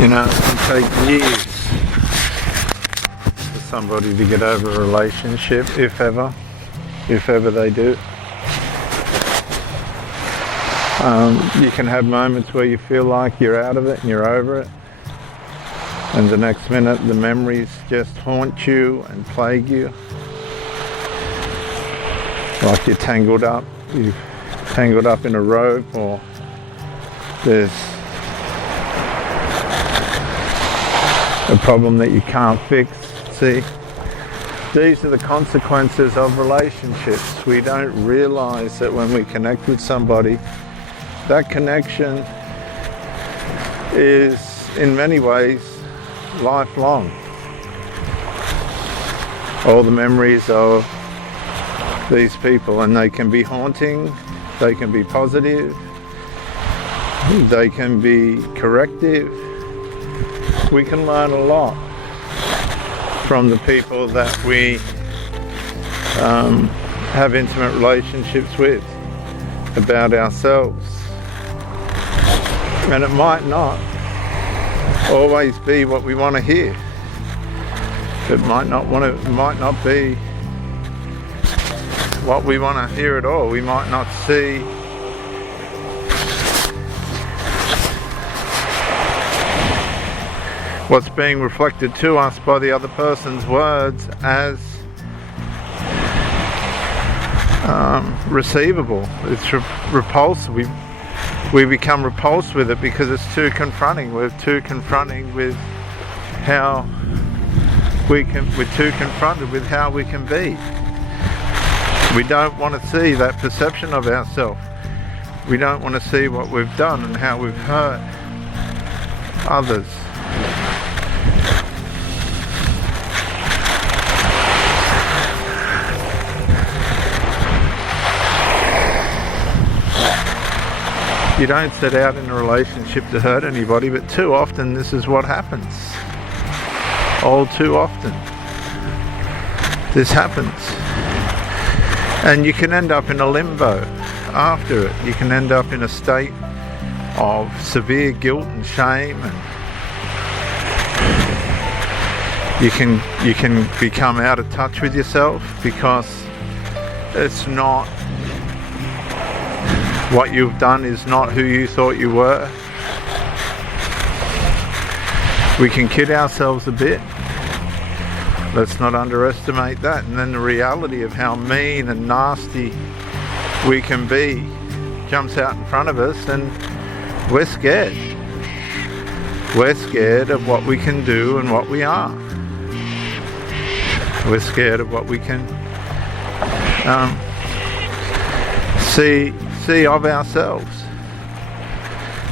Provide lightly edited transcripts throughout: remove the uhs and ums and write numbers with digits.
You know, it can take years for somebody to get over a relationship, if ever they do. You can have moments where you feel like you're out of it and you're over it, and the next minute the memories just haunt you and plague you, like you've tangled up in a rope, or there's a problem that you can't fix. See, these are the consequences of relationships. We don't realize that when we connect with somebody, that connection is in many ways lifelong. All the memories of these people, and they can be haunting, they can be positive, they can be corrective. We can learn a lot from the people that we have intimate relationships with about ourselves. And it might not always be what we want to hear. It might not be what we want to hear at all. We might not see what's being reflected to us by the other person's words as receivable. It's repulsive. We become repulsed with it because it's too confronting. We're too confronted with how we can be. We don't want to see that perception of ourselves. We don't want to see what we've done and how we've hurt others. You don't set out in a relationship to hurt anybody, but too often this is what happens. All too often this happens. And you can end up in a limbo after it. You can end up in a state of severe guilt and shame, and you can become out of touch with yourself because it's not what you've done is not who you thought you were. We can kid ourselves a bit. Let's not underestimate that. And then the reality of how mean and nasty we can be jumps out in front of us, and we're scared. We're scared of what we can do and what we are. We're scared of what we can see of ourselves.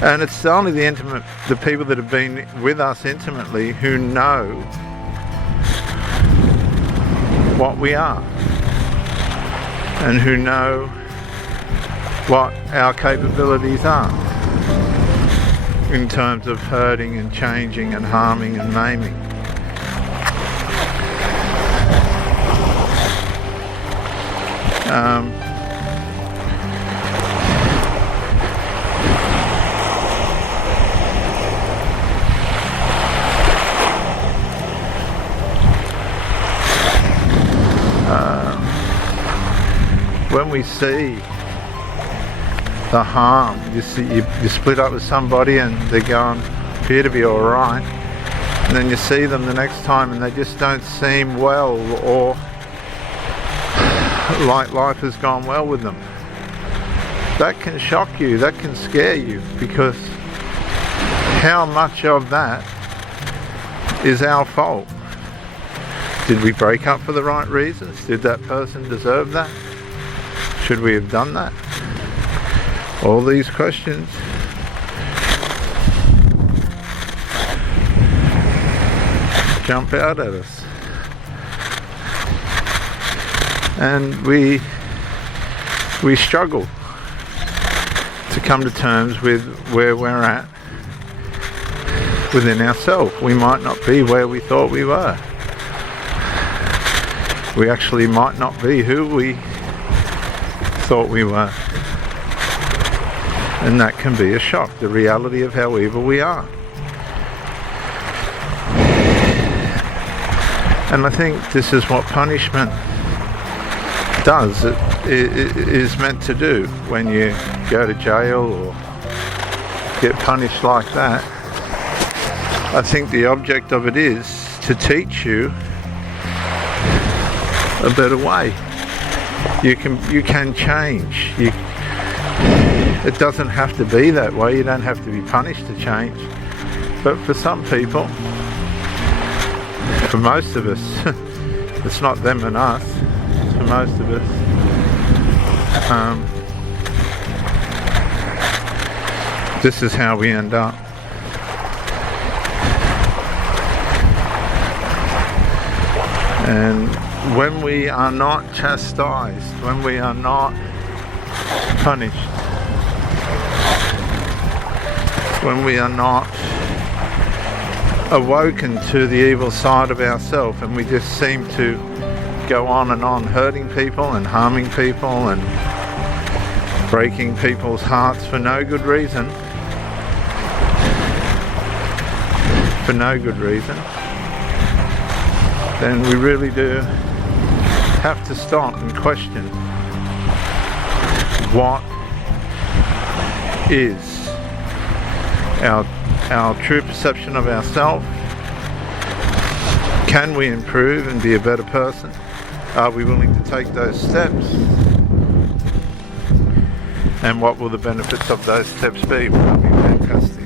And it's only the people that have been with us intimately who know what we are and who know what our capabilities are in terms of hurting and changing and harming and maiming. When we see the harm, you split up with somebody and they're going appear to be all right, and then you see them the next time and they just don't seem well, or like life has gone well with them. That can shock you, that can scare you, because how much of that is our fault? Did we break up for the right reasons? Did that person deserve that? Should we have done that? All these questions. Jump out at us. And we struggle to come to terms with where we're at within ourselves. We might not be where we thought we were. We actually might not be who we thought we were. And that can be a shock, the reality of how evil we are. And I think this is what punishment does. It is meant to do when you go to jail or get punished like that. I think the object of it is to teach you a better way. You can change. It doesn't have to be that way. You don't have to be punished to change. But for some people, for most of us, it's not them and us. For most of us, this is how we end up. And when we are not chastised, when we are not punished, when we are not awoken to the evil side of ourselves, and we just seem to go on and on hurting people and harming people and breaking people's hearts for no good reason, then we really do have to stop and question what is our true perception of ourselves. Can we improve and be a better person? Are we willing to take those steps? And what will the benefits of those steps be? Will that be fantastic?